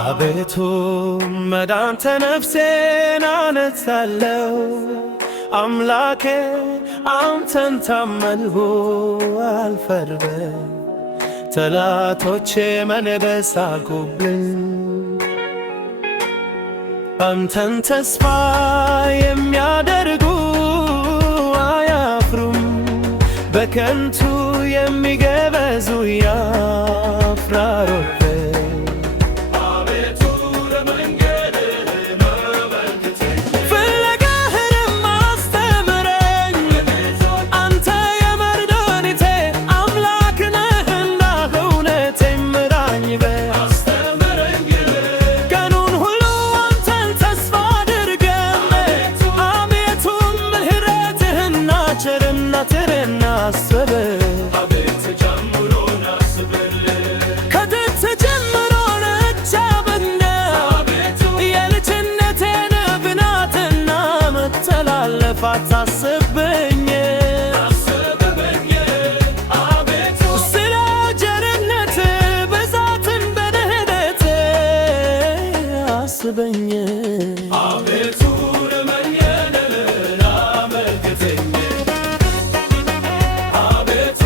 አቤቱ መዳንተ ነፍሴን አነሳለሁ አምላኬ አንተን ታመንሁ አልፈርም ጠላቶቼ መነበሳቁብኝ አንተን ተስፋ የሚያደርጉ አያፍሩም በከንቱ የሚገበዙ ያፍራሩ ታስበኝ አቤቱ ስለ ቸርነት ብዛትን በረድኤት አስበኝ አቤቱ ለመንገድህ አመልክተኝ አቤቱ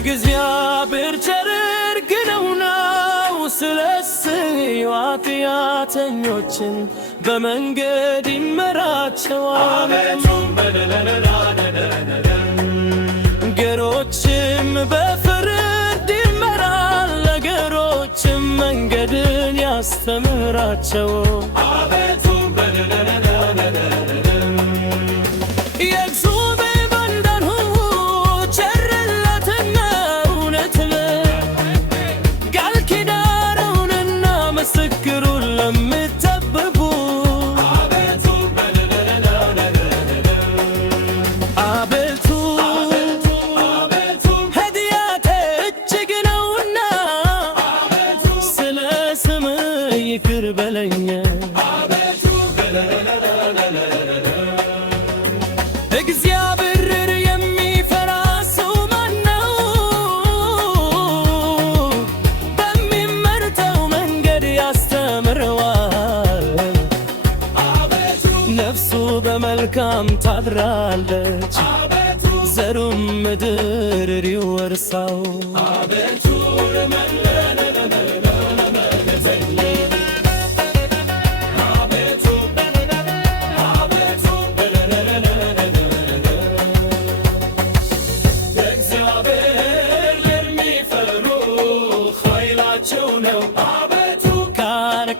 እግዚአብሔር ቸር እርግነው ነው ኃጢአተኞችን በመንገድ ይመራቸዋል ገሮችም በፍርድ ይመራል ለገሮችም መንገድን ያስተምራቸው አቤቱ ይቅር በለኝ እግዚአብሔር የሚፈራ ሰው ማነው? በሚመርጠው መንገድ ያስተምረዋል ነፍሱ በመልካም ታድራለች ዘሩም ምድር ይወርሳው አቤቱ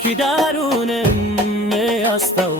ኪዳኑንም ያስታው